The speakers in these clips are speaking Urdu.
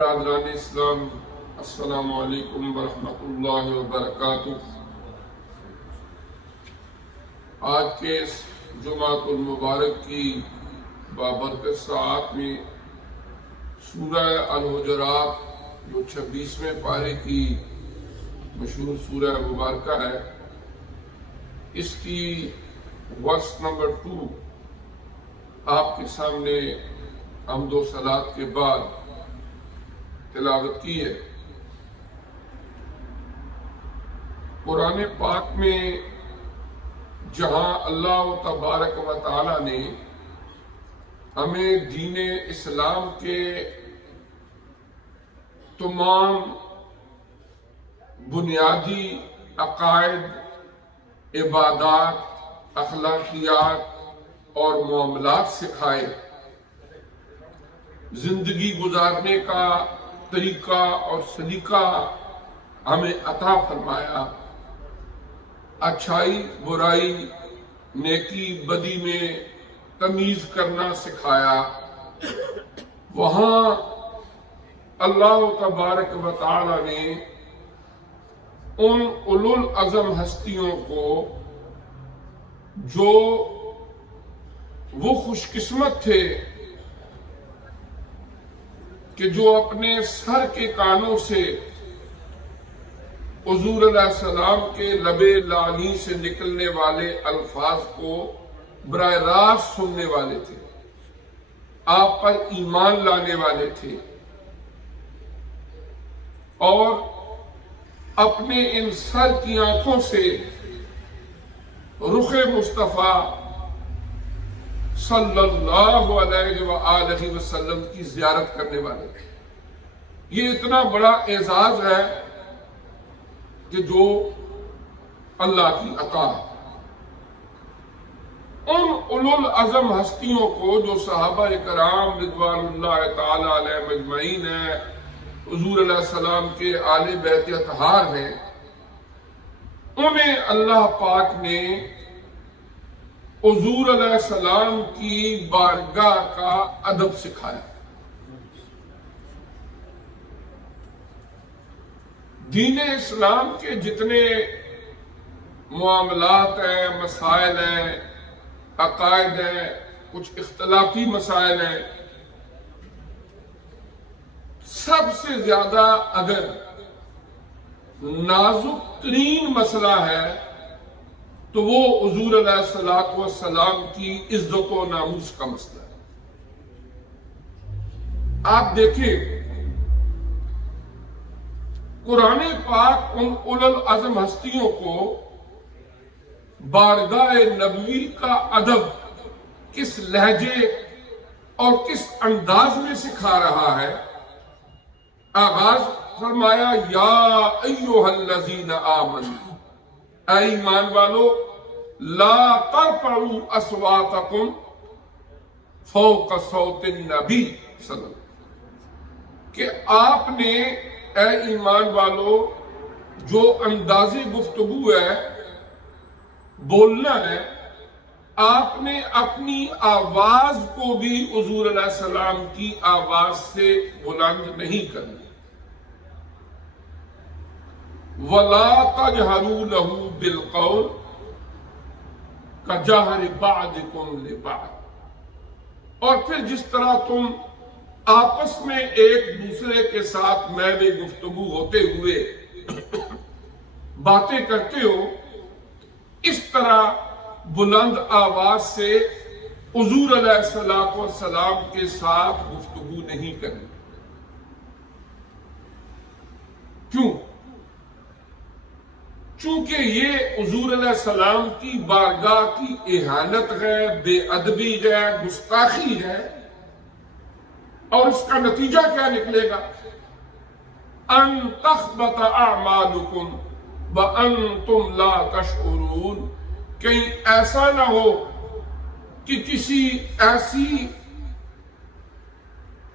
برادران اسلام، السلام علیکم ورحمۃ اللہ وبرکاتہ۔ آج کے اس جمعۃ المبارک کی بابرکت ساعت میں سورہ الحجرات جو 26ویں پارے کی مشہور سورہ مبارکہ ہے، اس کی ورس نمبر 2 آپ کے سامنے حمد و صلات کے بعد تلاوت کی ہے۔ قرآن پاک میں جہاں اللہ تبارک و تعالی نے ہمیں دین اسلام کے تمام بنیادی عقائد، عبادات، اخلاقیات اور معاملات سکھائے، زندگی گزارنے کا طریقہ اور سلیقہ ہمیں عطا فرمایا، اچھائی برائی، نیکی بدی میں تمیز کرنا سکھایا، وہاں اللہ تبارک و تعالی نے ان اولو العزم ہستیوں کو جو وہ خوش قسمت تھے کہ جو اپنے سر کے کانوں سے حضور علیہ السلام کے لب لعلی سے نکلنے والے الفاظ کو براہ راست سننے والے تھے، آپ پر ایمان لانے والے تھے، اور اپنے ان سر کی آنکھوں سے رخ مصطفیٰ صلی اللہ علیہ وآلہ وسلم کی زیارت کرنے والے تھے۔ یہ اتنا بڑا اعزاز ہے کہ جو اللہ کی عطا ہے۔ ان اولو العزم ہستیوں کو جو صحابہ کرام رضوان اللہ تعالی علیہ مجمعین ہیں، حضور علیہ السلام کے آل بیت اطہار ہیں، انہیں اللہ پاک نے حضور علیہ السلام کی بارگاہ کا ادب سکھایا۔ دین اسلام کے جتنے معاملات ہیں، مسائل ہیں، عقائد ہیں، کچھ اختلافی مسائل ہیں، سب سے زیادہ اگر نازک ترین مسئلہ ہے تو وہ حضور علیہ السلام کی عزت و ناموس کا مسئلہ ہے۔ آپ دیکھیں، قرآن پاک ان اولو العزم ہستیوں کو بارگاہ نبوی کا ادب کس لہجے اور کس انداز میں سکھا رہا ہے۔ آغاز فرمایا، یا ایھا الذین آمنوا، اے ایمان والو، لا ترفعوا اصواتکم فوق صوت النبی صلی اللہ علیہ وسلم، کہ آپ نے اے ایمان والو جو انداز گفتگو ہے، بولنا ہے، آپ نے اپنی آواز کو بھی حضور علیہ السلام کی آواز سے بلند نہیں کرنی۔ وَلَا تَجْهَرُوا لَهُ بِالْقَوْلِ كَجَهْرِ بَعْضِكُمْ لِبَعْضٍ، اور پھر جس طرح تم آپس میں ایک دوسرے کے ساتھ میں گفتگو ہوتے ہوئے باتیں کرتے ہو، اس طرح بلند آواز سے حضور علیہ السلام کے ساتھ گفتگو نہیں کرنی۔ کیوں؟ چونکہ یہ حضور علیہ السلام کی بارگاہ کی اہانت ہے، بے ادبی ہے، گستاخی ہے، اور اس کا نتیجہ کیا نکلے گا؟ ان تخبط اعمالکم وانتم لا تشعرون، کہیں ایسا نہ ہو کہ کسی ایسی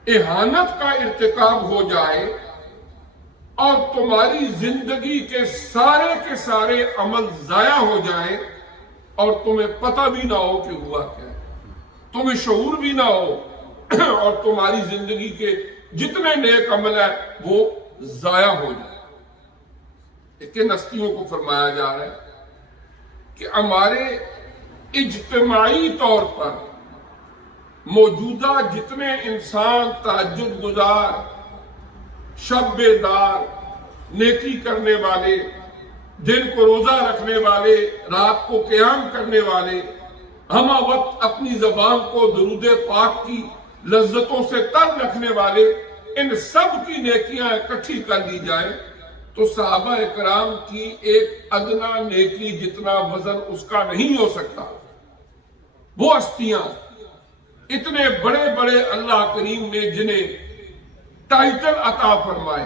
اہانت کا ارتکاب ہو جائے اور تمہاری زندگی کے سارے عمل ضائع ہو جائیں اور تمہیں پتہ بھی نہ ہو کہ ہوا کیا ہے، تمہیں شعور بھی نہ ہو اور تمہاری زندگی کے جتنے نیک عمل ہے وہ ضائع ہو جائے. لیکن ہستیوں کو فرمایا جا رہا ہے کہ ہمارے اجتماعی طور پر موجودہ جتنے انسان تہجد گزار، شب بیدار، نیکی کرنے والے، دن کو روزہ رکھنے والے، رات کو قیام کرنے والے، ہمہ وقت اپنی زبان کو درود پاک کی لذتوں سے تر رکھنے والے، ان سب کی نیکیاں اکٹھی کر لی جائیں تو صحابہ کرام کی ایک ادنا نیکی جتنا وزن اس کا نہیں ہو سکتا. وہ ہستیاں اتنے بڑے بڑے اللہ کریم نے جنہیں ٹائٹل عطا فرمائے،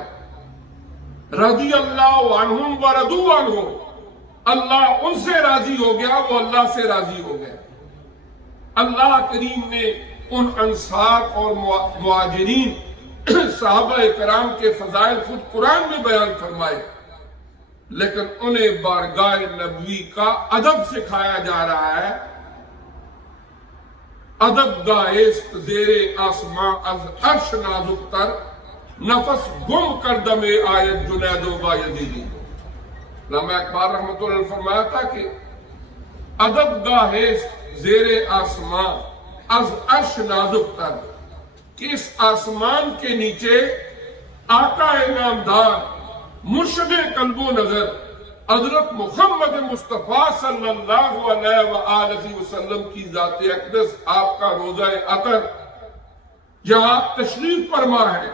رضی اللہ عنہم ورضوا عنہ، اللہ ان سے راضی ہو گیا، وہ اللہ سے راضی ہو گیا. اللہ کریم نے ان انصار اور مہاجرین صحابہ کرام کے فضائل خود قرآن میں بیان فرمائے، لیکن انہیں بارگاہ نبوی کا ادب سکھایا جا رہا ہے. ادب گاہست زیر آسماں از عرش نازک تر، نفس گم کر دمے آیت جنید و بایدیدی. علامہ اقبال رحمۃ اللہ علیہ فرمایا تھا کہ ادب گاہست زیر آسماں از عرش نازک تر، کہ اس آسمان کے نیچے آقا نامدار مرشد قلب و نظر حضرت محمد مصطفیٰ صلی اللہ علیہ وآلہ وسلم کی ذات اقدس، آپ کا روضہ اطہر جہاں تشریف فرما ہے،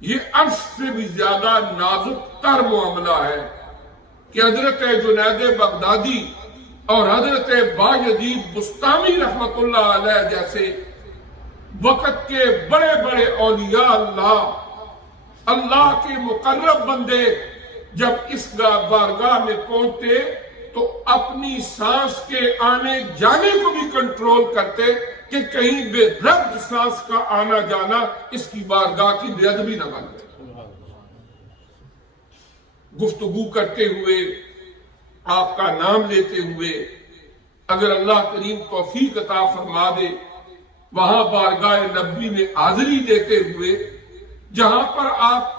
یہ عرش سے بھی زیادہ نازک تر معاملہ ہے کہ حضرت جنید بغدادی اور حضرت بایزید بستامی رحمت اللہ علیہ جیسے وقت کے بڑے بڑے اولیاء اللہ کے مقرب بندے جب اس بارگاہ میں پہنچتے تو اپنی سانس کے آنے جانے کو بھی کنٹرول کرتے کہ کہیں بے ربط سانس کا آنا جانا اس کی بارگاہ کی بے ادبی نہ بن جائے. گفتگو کرتے ہوئے، آپ کا نام لیتے ہوئے، اگر اللہ کریم توفیق عطا فرما دے، وہاں بارگاہ نبوی میں حاضری دیتے ہوئے جہاں پر آپ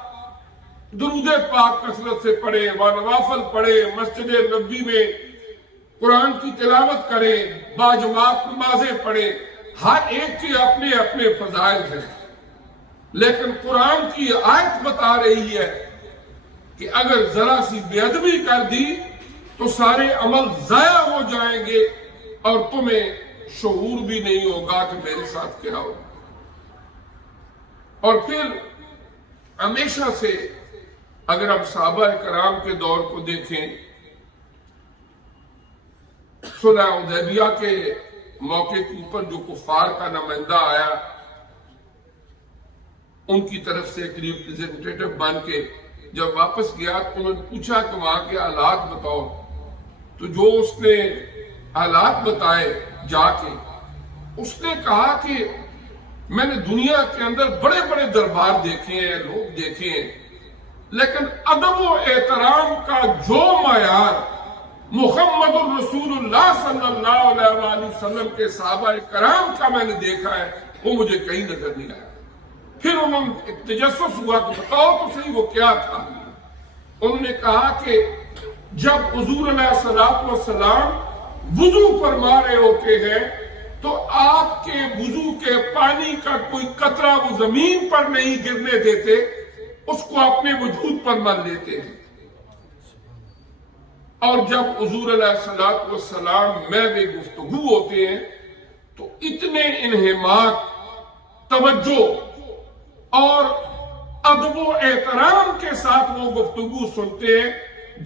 درود پاک کثرت سے پڑھیں، نوافل پڑھیں، مسجد نبوی میں قرآن کی تلاوت کریں، باجماعت نمازیں پڑھیں، ہر ایک کے اپنے اپنے فضائل ہیں. لیکن قرآن کی آیت بتا رہی ہے کہ اگر ذرا سی بے ادبی کر دی تو سارے عمل ضائع ہو جائیں گے اور تمہیں شعور بھی نہیں ہوگا کہ میرے ساتھ کیا ہو. اور پھر ہمیشہ سے اگر ہم صحابہ کرام کے دور کو دیکھیں، صلح حدیبیہ کے موقع کے اوپر جو کفار کا نمائندہ آیا، ان کی طرف سے ایک ریپریزنٹیٹو بن کے جب واپس گیا تو انہوں نے پوچھا کہ وہاں کے حالات بتاؤ. تو جو اس نے حالات بتائے جا کے، اس نے کہا کہ میں نے دنیا کے اندر بڑے بڑے دربار دیکھے ہیں، لوگ دیکھے ہیں، لیکن ادب و احترام کا جو معیار محمد الرسول اللہ صلی اللہ علیہ وآلہ وسلم کے صحابہ کرام کا میں نے دیکھا ہے، وہ مجھے کہیں نظر نہیں آیا. پھر انہوں نے تجسس ہوا کہ بتاؤ تو صحیح وہ کیا تھا. انہوں نے کہا کہ جب حضور علیہ السلام وضو فرما رہے ہوتے ہیں تو آپ کے وضو کے پانی کا کوئی قطرہ وہ زمین پر نہیں گرنے دیتے، اس کو اپنے وجود پر مل لیتے ہیں. اور جب حضور علیہ السلام میں بھی گفتگو ہوتے ہیں تو اتنے انہماک، توجہ اور ادب و احترام کے ساتھ وہ گفتگو سنتے ہیں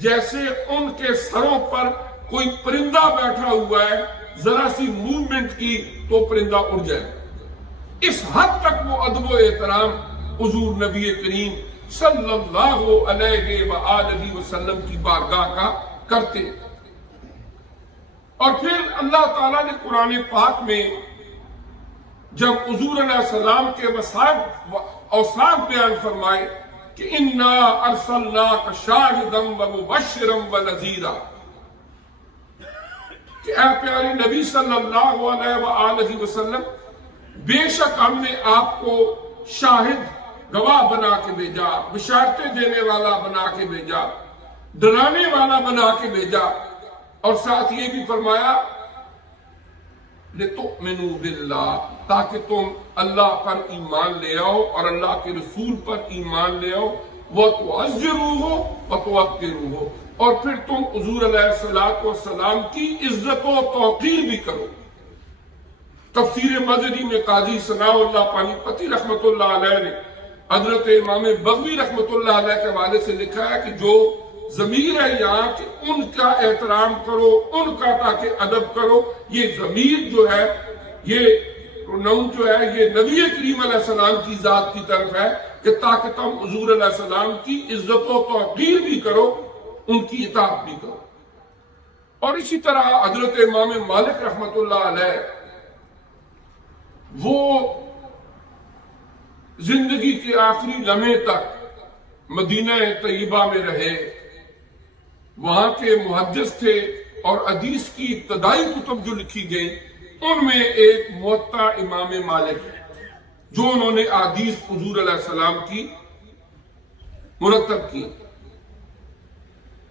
جیسے ان کے سروں پر کوئی پرندہ بیٹھا ہوا ہے، ذرا سی موومنٹ کی تو پرندہ اڑ جائے. اس حد تک وہ ادب و احترام حضور نبی کریم صلی اللہ علیہ وآلہ وسلم کی بارگاہ کا کرتے. اور پھر اللہ تعالیٰ نے قرآن پاک میں جب حضور علیہ السلام کے اوصاف بیان فرمائے کہ انا ارسلناک شاہدا ومبشرا ونذیرا، کہ اے پیارے نبی صلی اللہ علیہ وآلہ وسلم، بے شک ہم نے آپ کو شاہد گواہ بنا کے بھیجا، بشارتیں دینے والا بنا کے بھیجا، ڈرانے والا بنا کے بھیجا، اور ساتھ یہ بھی فرمایا لِتُؤْمِنُوا بِاللَّهِ، تاکہ تم اللہ پر ایمان لے آؤ اور اللہ کے رسول پر ایمان لے آؤ، وَتُعَزِّرُوهُ وَتُوَقِّرُوهُ، اور پھر تم حضور علیہ السلام کی عزت و توقیر بھی کرو۔ تفسیر مظہری میں قاضی ثناء اللہ پانی پتی رحمت اللہ علیہ نے حضرت امام بغوی رحمت اللہ علیہ کے حوالے سے لکھا ہے کہ جو ضمیر ہے یہاں کہ ان کا احترام کرو، ان کا تاکہ ادب کرو، یہ ضمیر جو ہے، یہ پروناؤن جو ہے، یہ نبی کریم علیہ السلام کی ذات کی طرف ہے کہ تاکہ تم حضور علیہ السلام کی عزت و توقیر بھی کرو، ان کی اطاعت بھی کرو۔ اور اسی طرح حضرت امام مالک رحمت اللہ علیہ وہ زندگی کے آخری لمحے تک مدینہ طیبہ میں رہے، وہاں کے محدث تھے، اور حدیث کی ابتدائی کتب جو لکھی گئی ان میں ایک موطا امام مالک ہے جو انہوں نے احادیث حضور علیہ السلام کی مرتب کی۔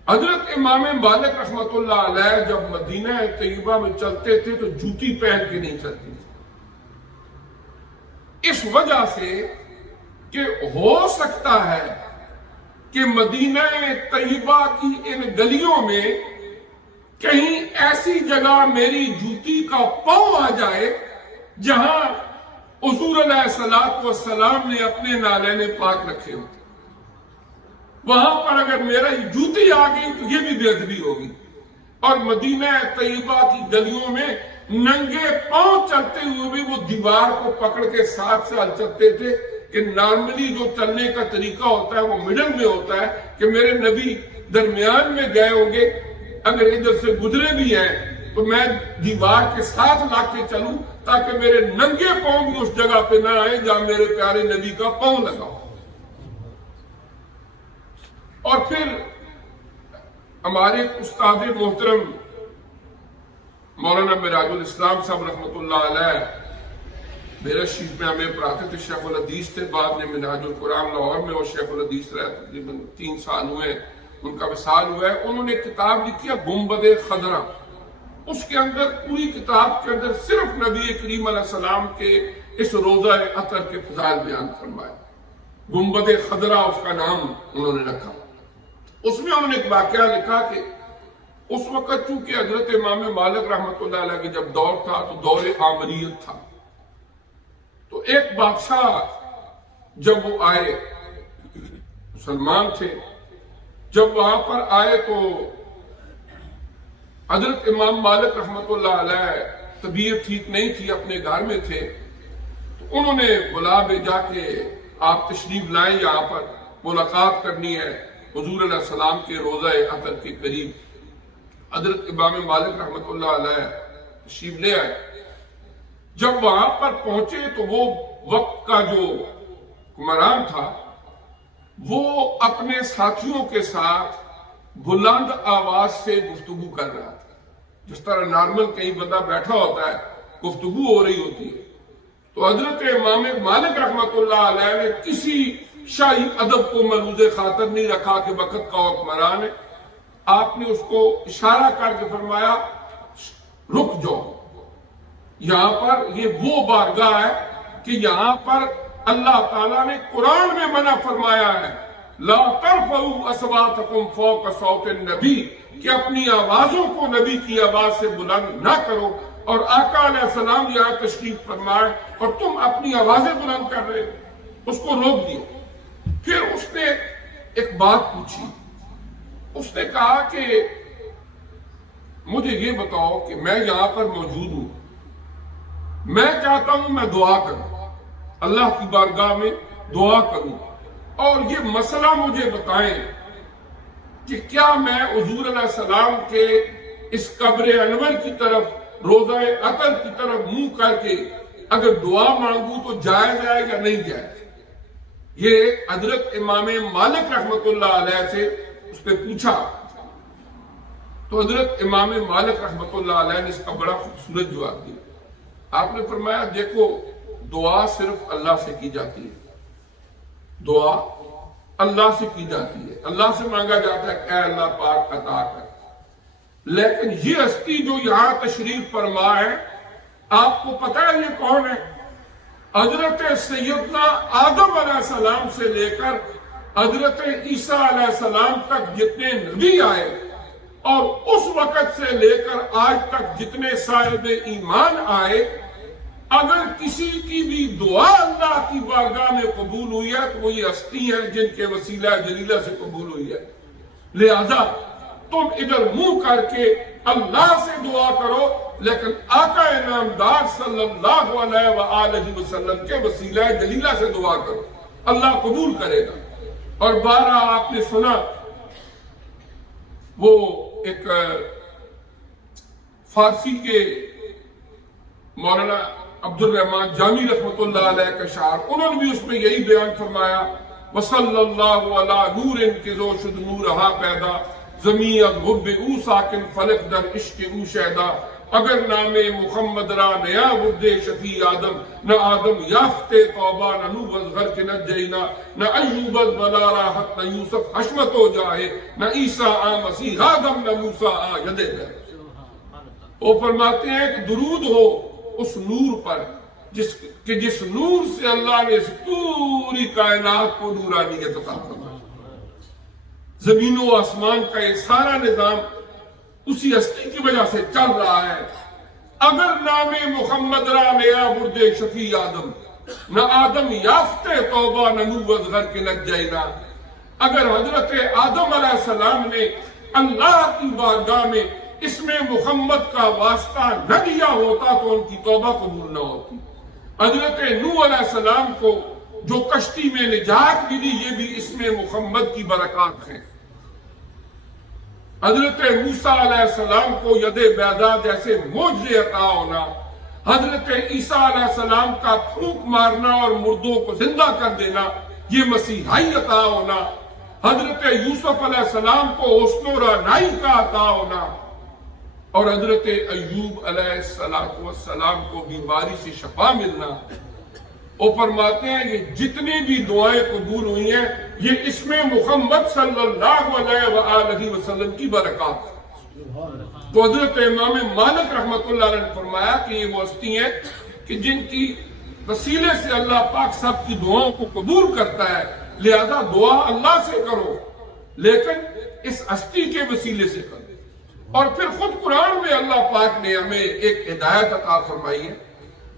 حضرت امام مالک رحمت اللہ علیہ جب مدینہ طیبہ میں چلتے تھے تو جوتی پہن کے نہیں چلتے تھے، اس وجہ سے کہ ہو سکتا ہے کہ مدینہ طیبہ کی ان گلیوں میں کہیں ایسی جگہ میری جوتی کا پاؤں آ جائے جہاں حضور علیہ السلام نے اپنے نالین پاک رکھے ہوتے، وہاں پر اگر میرا جوتی آ گئی تو یہ بھی بے ادبی ہوگی۔ اور مدینہ طیبہ کی گلیوں میں ننگے پاؤں چلتے ہوئے بھی وہ دیوار کو پکڑ کے ساتھ ساتھ چلتے تھے کہ نارملی جو چلنے کا طریقہ ہوتا ہے وہ مڈل میں ہوتا ہے کہ میرے نبی درمیان میں گئے ہوں گے، اگر ادھر سے گزرے بھی ہیں تو میں دیوار کے ساتھ لا کے چلوں تاکہ میرے ننگے پاؤں بھی اس جگہ پہ نہ آئے جہاں میرے پیارے نبی کا پاؤں لگا ہو۔ اور پھر ہمارے استاد محترم مولانا معراج الاسلام صاحب رحمت اللہ علیہ میرا شریف میں ہمیں پڑھاتے تھے، شیخ الحدیث تھے، بعد میں منہاج القرآن لاہور میں اور شیخ الحدیث رہے، تقریباً 3 سال ہوئے ان کا وصال ہوا ہے۔ انہوں نے ایک کتاب لکھی ہے گنبد خضرا، اس کے اندر پوری کتاب کے اندر صرف نبی کریم علیہ السلام کے اس روضہ عطر کے فضائل بیان فرمائے۔ گنبد خضرا اس کا نام انہوں نے رکھا۔ اس میں انہوں نے ایک واقعہ لکھا کہ اس وقت چونکہ حضرت امام مالک رحمت اللہ علیہ کے جب دور تھا تو دور آمریت تھا، تو ایک بادشاہ جب وہ آئے، مسلمان تھے، جب وہاں پر آئے تو حضرت امام مالک رحمت اللہ علیہ طبیعت ٹھیک نہیں تھی، اپنے گھر میں تھے، تو انہوں نے بلا بھیجا کہ آپ تشریف لائیں، یہاں پر ملاقات کرنی ہے حضور علیہ السلام کے روضہ عطر کے قریب۔ حضرت امام مالک رحمت اللہ علیہ تشریف لے آئے۔ جب وہاں پر پہنچے تو وہ وقت کا جو حکمران تھا وہ اپنے ساتھیوں کے ساتھ بلند آواز سے گفتگو کر رہا تھا، جس طرح نارمل کہیں بندہ بیٹھا ہوتا ہے گفتگو ہو رہی ہوتی ہے۔ تو حضرت امام مالک رحمت اللہ علیہ نے کسی شاہی ادب کو ملحوظ خاطر نہیں رکھا کہ وقت کا حکمران ہے، آپ نے اس کو اشارہ کر کے فرمایا رک جاؤ، یہاں پر یہ وہ بارگاہ ہے کہ یہاں پر اللہ تعالیٰ نے قرآن میں منع فرمایا ہے لا ترفعوا اصواتکم فوق صوت النبی، کہ اپنی آوازوں کو نبی کی آواز سے بلند نہ کرو، اور آقا علیہ السلام یہاں تشریف فرمائے اور تم اپنی آوازیں بلند کر رہے ہو، اس کو روک دیا۔ پھر اس نے ایک بات پوچھی، اس نے کہا کہ مجھے یہ بتاؤ کہ میں یہاں پر موجود ہوں، میں چاہتا ہوں میں دعا کروں، اللہ کی بارگاہ میں دعا کروں، اور یہ مسئلہ مجھے بتائیں کہ کیا میں حضور علیہ السلام کے اس قبر انور کی طرف، روضہ عطر کی طرف منہ کر کے اگر دعا مانگوں تو جائز ہے یا نہیں جائز؟ یہ حضرت امام مالک رحمت اللہ علیہ سے اس نے پوچھا، تو حضرت امام مالک رحمت اللہ علیہ نے اس کا بڑا خوبصورت جواب دیا۔ آپ نے فرمایا دیکھو دعا صرف اللہ سے کی جاتی ہے، دعا اللہ سے کی جاتی ہے، اللہ سے مانگا جاتا ہے کہ اے اللہ پاک عطا کر. لیکن یہ ہستی جو یہاں تشریف فرما ہے، آپ کو پتہ ہے یہ کون ہے؟ حضرت سیدنا آدم علیہ السلام سے لے کر حضرت عیسیٰ علیہ السلام تک جتنے نبی آئے اور اس وقت سے لے کر آج تک جتنے صاحب ایمان آئے، اگر کسی کی بھی دعا اللہ کی بارگاہ میں قبول ہوئی ہے تو وہ یہ ہستی ہیں جن کے وسیلہ جلیلہ سے قبول ہوئی ہے. لہذا تم ادھر منہ کر کے اللہ سے دعا کرو، لیکن آقا انعامدار صلی اللہ علیہ وآلہ وسلم کے وسیلہ جلیلہ سے دعا کرو، اللہ قبول کرے گا. اور بارہ آپ نے سنا وہ ایک فارسی کے مولانا عبد الرحمن جامی رحمۃ اللہ علیہ کا شعر، انہوں نے بھی اس میں یہی بیان فرمایا، وصلی اللہ علی نور کے رو شد نور ہا پیدا، زمین غب او ساکن فلک در عشق او شہدا، اگر نام محمد را نیا ورد شفیع آدم، نہ آدم یافت توبہ، نہ نوح از غرق نجینا، نہ ایوب از بلا راحت، نہ یوسف حشمت ہو جائے، نہ عیسیٰ آ مسیح آدم، نہ موسیٰ آ یدے گئے. وہ فرماتے ہیں کہ درود ہو اس نور پر جس نور سے اللہ نے اس پوری کائنات کو نورانیت عطا فرمائی. زمین و آسمان کا یہ سارا نظام اسی ہستی کی وجہ سے چل رہا ہے. اگر نام محمد را نیا برد شفیع آدم، نہ آدم یافت توبہ، نہ نوح از غرق نجینا، اگر حضرت آدم علیہ السلام نے اللہ کی بارگاہ میں اسم محمد کا واسطہ نہ دیا ہوتا تو ان کی توبہ قبول نہ ہوتی. حضرت نوح علیہ السلام کو جو کشتی میں نجات ملی یہ بھی اسم محمد کی برکات ہیں. حضرت موسیٰ علیہ السلام کو ید بیضا جیسے معجزے عطا ہونا، حضرت عیسیٰ علیہ السلام کا پھونک مارنا اور مردوں کو زندہ کر دینا یہ مسیحائی عطا ہونا، حضرت یوسف علیہ السلام کو حسن و رعنائی کا عطا ہونا، اور حضرت ایوب علیہ السلام کو بیماری سے شفا ملنا. وہ فرماتے ہیں یہ جتنی بھی دعائیں قبول ہوئی ہیں یہ اسم محمد صلی اللہ علیہ وآلہ وسلم کی برکات. تو حضرت امام مالک رحمۃ اللہ علیہ نے فرمایا کہ یہ وہ ہستی ہیں کہ جن کی وسیلے سے اللہ پاک سب کی دعاؤں کو قبول کرتا ہے. لہذا دعا اللہ سے کرو لیکن اس ہستی کے وسیلے سے کرو. اور پھر خود قرآن میں اللہ پاک نے ہمیں ایک ہدایت عطا فرمائی ہے،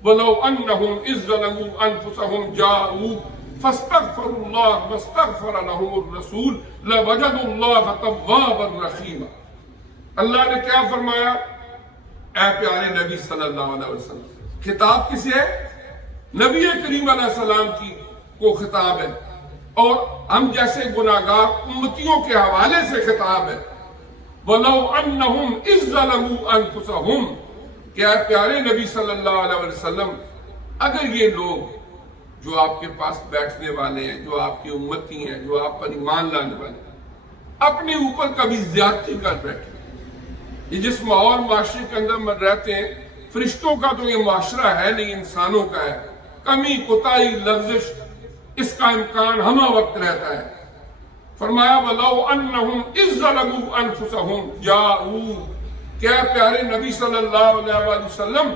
وَلَوْ أَنَّهُمْ إِذْ ظَلَمُوا أَنفُسَهُمْ جَاءُوكَ فَاسْتَغْفَرُوا اللَّهَ وَاسْتَغْفَرَ لَهُمُ الرَّسُولُ لَوَجَدُوا اللَّهَ تَوَّابًا رَحِيمًا. اللہ نے کیا فرمایا؟ اے پیارے نبی صلی اللہ علیہ وسلم، خطاب کسے ہے؟ نبی کریم علیہ السلام کی کو خطاب ہے، اور ہم جیسے گناہگار امتیوں کے حوالے سے خطاب ہے. وَلَوْ أَنَّهُمْ إِذْ ظَلَمُوا أَنفُسَهُمْ، کہ پیارے نبی صلی اللہ علیہ وسلم اگر یہ لوگ جو آپ کے پاس بیٹھنے والے ہیں، جو آپ کی امتی ہیں، جو آپ پر ایمان لانے والے ہیں، اپنے اوپر کبھی زیادتی کر بیٹھے. یہ جس ماحول معاشرے کے اندر رہتے ہیں، فرشتوں کا تو یہ معاشرہ ہے نہیں، انسانوں کا ہے. کمی کوتاہی لغزش اس کا امکان ہمہ وقت رہتا ہے. فرمایا وَلَوْ أَنَّهُمْ إِذْ ظَلَمُوا أَنفُسَهُمْ جَاءُوكَ، کہ پیارے نبی صلی اللہ علیہ وسلم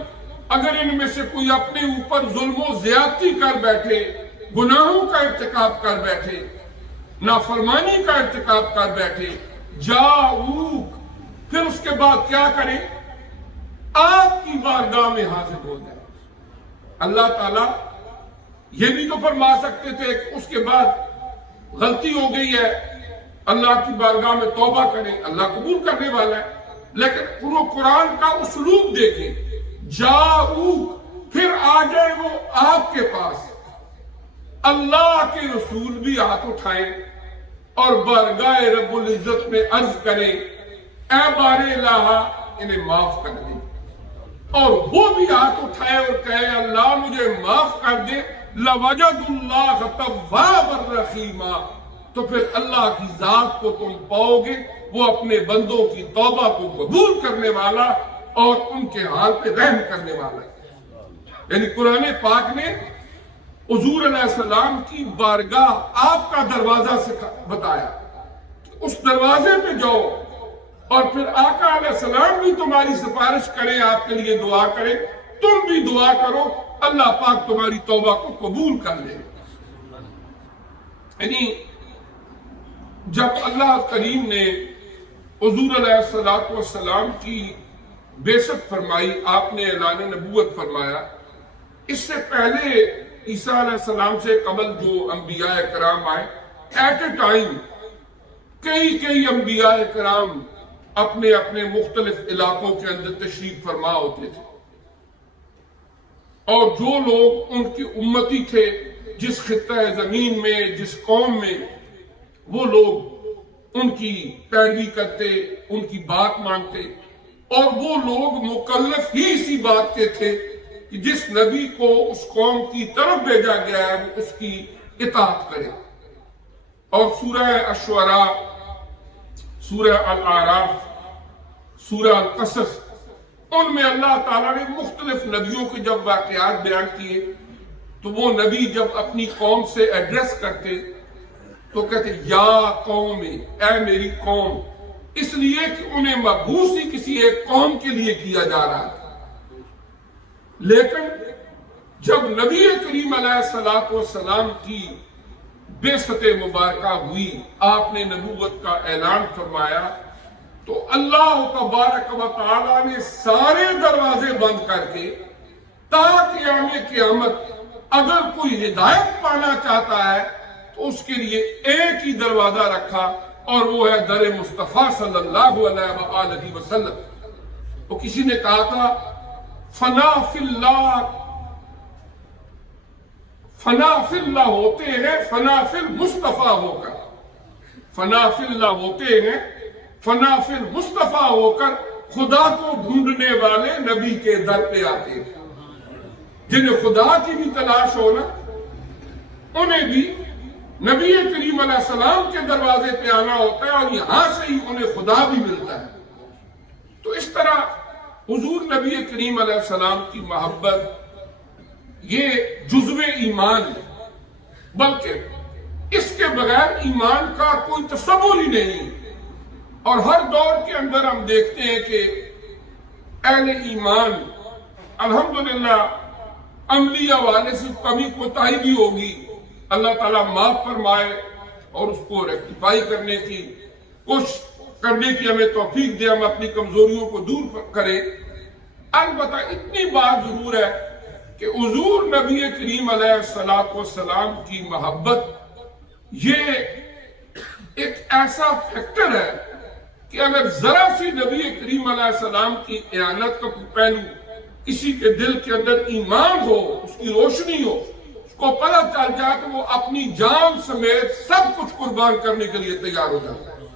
اگر ان میں سے کوئی اپنے اوپر ظلم و زیادتی کر بیٹھے، گناہوں کا ارتکاب کر بیٹھے، نافرمانی کا ارتکاب کر بیٹھے، جاؤک، پھر اس کے بعد کیا کریں؟ آپ کی بارگاہ میں حاضر ہو جائے. اللہ تعالیٰ یہ بھی تو فرما سکتے تھے کہ اس کے بعد غلطی ہو گئی ہے اللہ کی بارگاہ میں توبہ کریں، اللہ قبول کرنے والا ہے. لیکن وہ قرآن کا اسلوب دیکھیں، جاؤک، پھر آ جائے وہ آپ کے پاس. اللہ کے رسول بھی ہاتھ اٹھائیں اور بارگاہ رب العزت میں عرض کریں اے بار الہ انہیں معاف کر دیں، اور وہ بھی ہاتھ اٹھائے اور کہے اللہ مجھے معاف کر دے. لَوَجَدُ اللَّهَ تَوَّابًا رَحِيمًا، تو پھر اللہ کی ذات کو تم پاؤ گے وہ اپنے بندوں کی توبہ کو قبول کرنے والا اور ان کے حال پہ رحم کرنے والا ہے. یعنی قرآن پاک نے حضور علیہ السلام کی بارگاہ آپ کا دروازہ بتایا، اس دروازے پہ جاؤ اور پھر آقا علیہ السلام بھی تمہاری سفارش کرے، آپ کے لیے دعا کرے، تم بھی دعا کرو، اللہ پاک تمہاری توبہ کو قبول کر لے۔ یعنی جب اللہ کریم نے حضور علیہ السلام کی بعثت فرمائی، آپ نے اعلان نبوت فرمایا، اس سے پہلے عیسیٰ علیہ السلام سے قبل جو انبیاء کرام آئے، ایٹ اے ٹائم کئی انبیاء کرام اپنے اپنے مختلف علاقوں کے اندر تشریف فرما ہوتے تھے، اور جو لوگ ان کی امتی تھے جس خطہ زمین میں، جس قوم میں، وہ لوگ ان کی پیروی کرتے، ان کی بات مانتے، اور وہ لوگ مکلف ہی اسی بات کے تھے کہ جس نبی کو اس قوم کی طرف بھیجا گیا ہے وہ اس کی اطاعت کرے۔ اور سورہ الشعراء، سورہ الاعراف، سورہ القصص، ان میں اللہ تعالیٰ نے مختلف نبیوں کے جب واقعات بیان کیے تو وہ نبی جب اپنی قوم سے ایڈریس کرتے تو کہتے یا قوم، اے میری قوم، اس لیے کہ انہیں مبعوث ہی کسی ایک قوم کے لیے کیا جا رہا تھا۔ لیکن جب نبی کریم علیہ السلام کی بعثت مبارکہ ہوئی، آپ نے نبوت کا اعلان فرمایا، تو اللہ تبارک و تعالی نے سارے دروازے بند کر کے تا قیام قیامت اگر کوئی ہدایت پانا چاہتا ہے تو اس کے لیے ایک ہی دروازہ رکھا، اور وہ ہے در مصطفیٰ صلی اللہ علیہ وآلہ وسلم۔ تو کسی نے کہا تھا فنا فی اللہ ہوتے ہیں فنا فی المصطفیٰ ہو کر، فنا فی اللہ ہوتے ہیں فنا فی المصطفیٰ ہو کر خدا کو ڈھونڈنے والے نبی کے در پہ آتے ہیں۔ جنہیں خدا کی بھی تلاش ہونا، انہیں بھی نبی کریم علیہ السلام کے دروازے پہ آنا ہوتا ہے، اور یہاں سے ہی انہیں خدا بھی ملتا ہے۔ تو اس طرح حضور نبی کریم علیہ السلام کی محبت یہ جزو ایمان ہے، بلکہ اس کے بغیر ایمان کا کوئی تصور ہی نہیں۔ اور ہر دور کے اندر ہم دیکھتے ہیں کہ اہل ایمان الحمدللہ عملی حوالے سے کمی کوتاہی بھی ہوگی، اللہ تعالیٰ معاف فرمائے اور اس کو ریکٹیفائی کرنے کی کوشش کرنے کی ہمیں توفیق دے، ہم اپنی کمزوریوں کو دور کریں۔ البتہ اتنی بات ضرور ہے کہ حضور نبی کریم علیہ السلام کی محبت یہ ایک ایسا فیکٹر ہے کہ اگر ذرا سی نبی کریم علیہ السلام کی اعانت کا کوئی پہلو کسی کے دل کے اندر ایمان ہو، اس کی روشنی ہو، اس کو پتہ چل جائے تو وہ اپنی جان سمیت سب کچھ قربان کرنے کے لیے تیار ہو جاتا ہے۔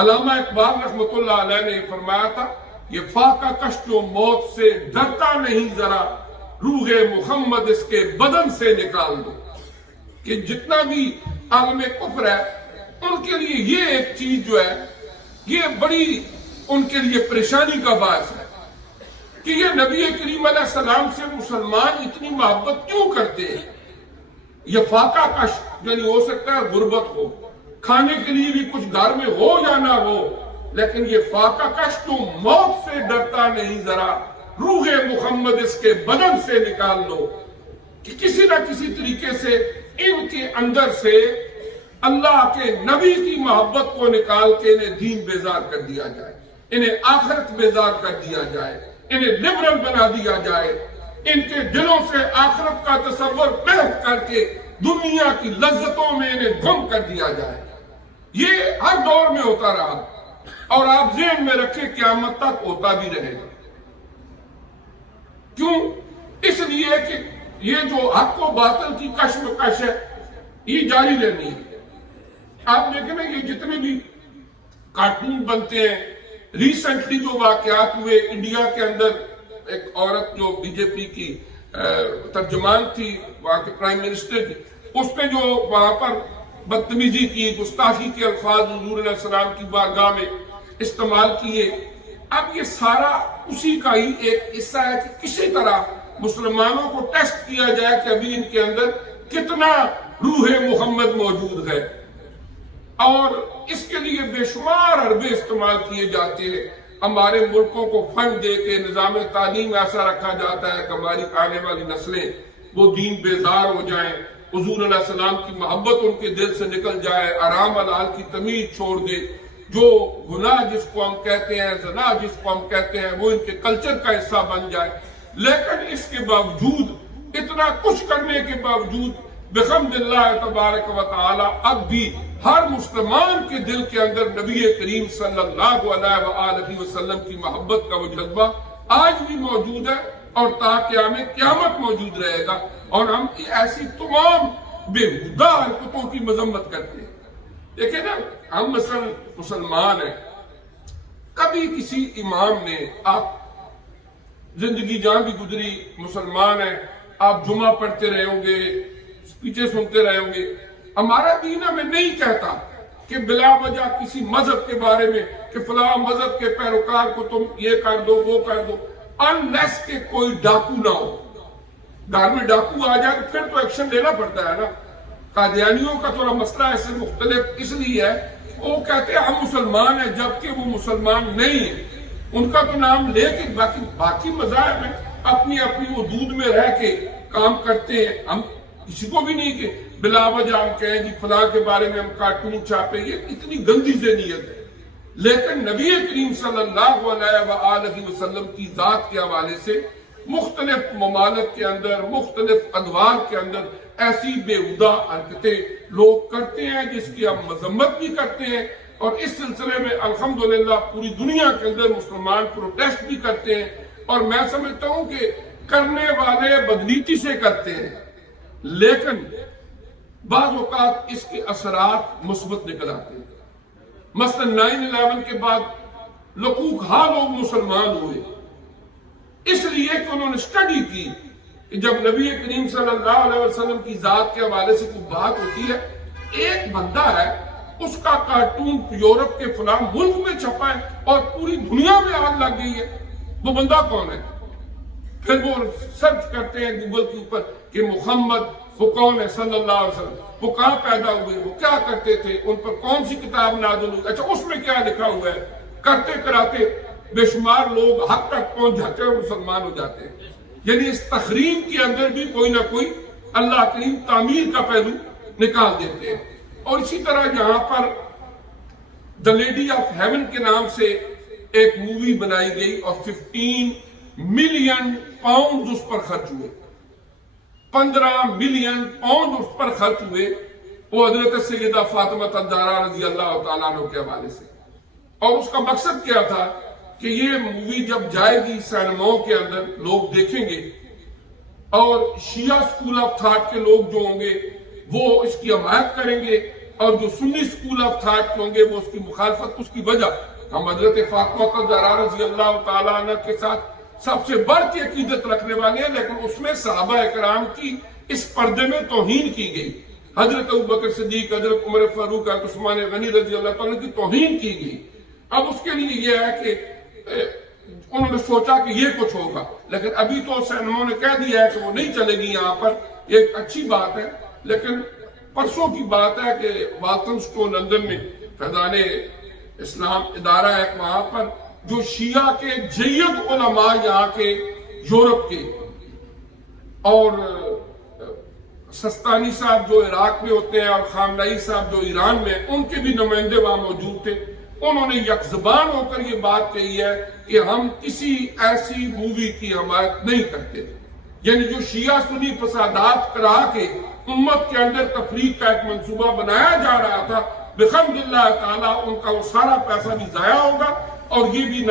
علامہ اقبال رحمۃ اللہ علیہ نے فرمایا تھا، یہ فاقہ کش جو موت سے ڈرتا نہیں ذرا، روح محمد اس کے بدن سے نکال دو۔ کہ جتنا بھی عالم کفر ہے ان کے لیے یہ ایک چیز جو ہے یہ بڑی ان کے لیے پریشانی کا باعث ہے کہ یہ نبی کریم علیہ السلام سے مسلمان اتنی محبت کیوں کرتے ہیں۔ یہ فاقہ کش یعنی ہو سکتا ہے غربت ہو، کھانے کے لیے بھی کچھ گھر میں ہو یا نہ ہو، لیکن یہ فاقہ کش تو موت سے ڈرتا نہیں ذرا، روح محمد اس کے بدن سے نکال لو، کہ کسی نہ کسی طریقے سے ان کے اندر سے اللہ کے نبی کی محبت کو نکال کے انہیں دین بیزار کر دیا جائے، انہیں آخرت بیزار کر دیا جائے، انہیں لبرل بنا دیا جائے، ان کے دلوں سے آخرت کا تصور محو کر کے دنیا کی لذتوں میں انہیں گم کر دیا جائے۔ یہ ہر دور میں ہوتا رہا اور آپ ذہن میں رکھیں قیامت تک ہوتا بھی رہے گا۔ کیوں؟ اس لیے کہ یہ جو حق و باطل کی کشمکش ہے یہ جاری رہنی ہے۔ آپ دیکھیں نا یہ جتنے بھی کارٹون بنتے ہیں، ریسنٹلی جو واقعات ہوئے انڈیا کے اندر، ایک عورت جو بی جے پی کی ترجمان تھی وہاں کے پرائم منسٹر کی، اس نے جو وہاں پر بدتمیزی کی، گستاخی کے الفاظ حضور علیہ السلام کی بارگاہ میں استعمال کیے۔ اب یہ سارا اسی کا ہی ایک حصہ ہے کہ کسی طرح مسلمانوں کو ٹیسٹ کیا جائے کہ ابھی ان کے اندر کتنا روح محمد موجود ہے، اور اس کے لیے بے شمار اربے استعمال کیے جاتے ہیں۔ ہمارے ملکوں کو فنڈ دے کے نظام تعلیم ایسا رکھا جاتا ہے کہ ہماری آنے والی نسلیں وہ دین بیزار ہو جائیں، حضور علیہ السلام کی محبت ان کے دل سے نکل جائے، حرام حلال کی تمیز چھوڑ دے، جو گناہ جس کو ہم کہتے ہیں، زنا جس کو ہم کہتے ہیں، وہ ان کے کلچر کا حصہ بن جائے۔ لیکن اس کے باوجود، اتنا کچھ کرنے کے باوجود، بحمد اللہ تبارک و تعالی اب بھی ہر مسلمان کے دل کے اندر نبی کریم صلی اللہ علیہ وآلہ وسلم کی محبت کا وہ جذبہ آج بھی موجود ہے، اور تا قیامت موجود رہے گا۔ اور ہم ایسی تمام بےہودہ حرکتوں کی مذمت کرتے ہیں۔ دیکھیں نا، ہم مثلا مسلمان ہیں، کبھی کسی امام نے، آپ زندگی جہاں بھی گزری مسلمان ہیں، آپ جمعہ پڑھتے رہے ہوں گے، پیچھے سنتے رہے ہوں گے، ہمارا دین ہمیں نہیں کہتا کہ بلا وجہ کسی مذہب کے بارے میں کہ فلاں مذہب کے پیروکار کو تم یہ کر دو وہ کر دو، انلیس کہ کوئی ڈاکو نہ ہو۔ گھر میں ڈاکو آ جائے تو پھر تو ایکشن لینا پڑتا ہے نا۔ قادیانیوں کا تھوڑا مسئلہ ایسے مختلف اس لیے ہے، وہ کہتے ہیں ہم مسلمان ہیں جبکہ وہ مسلمان نہیں ہیں۔ ان کا تو نام لے کے باقی مذاہب میں اپنی اپنی حدود میں رہ کے کام کرتے ہیں۔ ہم کسی کو بھی نہیں کہ بلا وجہ ہم کہیں جی فلاں کے بارے میں ہم کارٹون چھاپے، یہ اتنی گندی ذہنیت ہے۔ لیکن نبی کریم صلی اللہ علیہ وآلہ وسلم کی ذات کے حوالے سے مختلف ممالک کے اندر، مختلف ادوار کے اندر ایسی بےہودہ حرکتیں لوگ کرتے ہیں جس کی ہم مذمت بھی کرتے ہیں، اور اس سلسلے میں الحمدللہ پوری دنیا کے اندر مسلمان پروٹیسٹ بھی کرتے ہیں۔ اور میں سمجھتا ہوں کہ کرنے والے بدنیتی سے کرتے ہیں، لیکن بعض اوقات اس کے اثرات مثبت نکل آتے ہیں۔ مثلا 9/11 کے بعد لقوق ہاں لوگ مسلمان ہوئے، اس لیے کہ انہوں نے اسٹڈی کی کہ جب نبی کریم صلی اللہ علیہ وسلم کی ذات کے حوالے سے کوئی بات ہوتی ہے، ایک بندہ ہے، اس کا کارٹون یورپ کے فلاں ملک میں چھپا ہے اور پوری دنیا میں آگ لگ گئی ہے، وہ بندہ کون ہے؟ پھر وہ سرچ کرتے ہیں گوگل کے اوپر کہ محمد وہ کون ہے صلی اللہ علیہ وسلم، وہ کہاں پیدا ہوئے، وہ کیا کرتے تھے، ان پر کون سی کتاب نازل ہوئی، اچھا اس میں کیا لکھا ہوا ہے، کرتے کراتے بے شمار لوگ حق تک پہنچ جاتے ہیں اور مسلمان ہو جاتے ہیں۔ یعنی اس تخریم کے اندر بھی کوئی نہ کوئی اللہ کریم تعمیر کا پہلو نکال دیتے ہیں۔ اور اسی طرح یہاں پر دا لیڈی آف ہیون کے نام سے ایک مووی بنائی گئی اور 15 ملین پاؤنڈ اس پر خرچ ہوئے، 15 ملین پاؤنڈ اس پر خرچ ہوئے، وہ حضرت سیدہ فاطمہ الزہرا رضی اللہ تعالیٰ عنہ کے حوالے سے۔ اور اس کا مقصد کیا تھا کہ یہ مووی جب جائے گی سینماؤں کے اندر، لوگ دیکھیں گے، اور شیعہ سکول آف تھاٹ کے لوگ جو ہوں گے وہ اس کی حمایت کریں گے، اور جو سنی سکول آف تھاٹ کے ہوں گے وہ اس کی مخالفت۔ اس کی وجہ ہم حضرت فاطمہ الزہرا رضی اللہ تعالیٰ عنہ کے ساتھ سب سے بڑھ کے عقیدت رکھنے والے ہیں، لیکن اس میں صحابہ اکرام کی اس پردے میں توہین کی گئی، حضرت ابوبکر صدیق، حضرت عمر فاروق، حضرت عثمان غنی رضی اللہ تعالیٰ کی توہین کی گئی۔ اب اس کے لیے یہ ہے کہ انہوں نے سوچا کہ یہ کچھ ہوگا، لیکن ابھی تو سینماؤں نے کہہ دیا ہے کہ وہ نہیں چلے گی یہاں پر، یہ ایک اچھی بات ہے۔ لیکن پرسوں کی بات ہے کہ والتھنسٹو لندن میں فیضان اسلام ادارہ ہے، وہاں پر جو شیعہ کے جید علماء یہاں کے یورپ کے، اور سستانی صاحب جو عراق میں ہوتے ہیں اور خامنئی صاحب جو ایران میں، ان کے بھی نمائندے وہاں موجود تھے، انہوں نے یک زبان ہو کر یہ بات کہی ہے کہ ہم کسی ایسی مووی کی حمایت نہیں کرتے۔ یعنی جو شیعہ سنی فسادات کرا کے امت کے اندر تفریق کا ایک منصوبہ بنایا جا رہا تھا، بحمد اللہ تعالیٰ ان کا وہ سارا پیسہ بھی ضائع ہوگا اور یہ بھی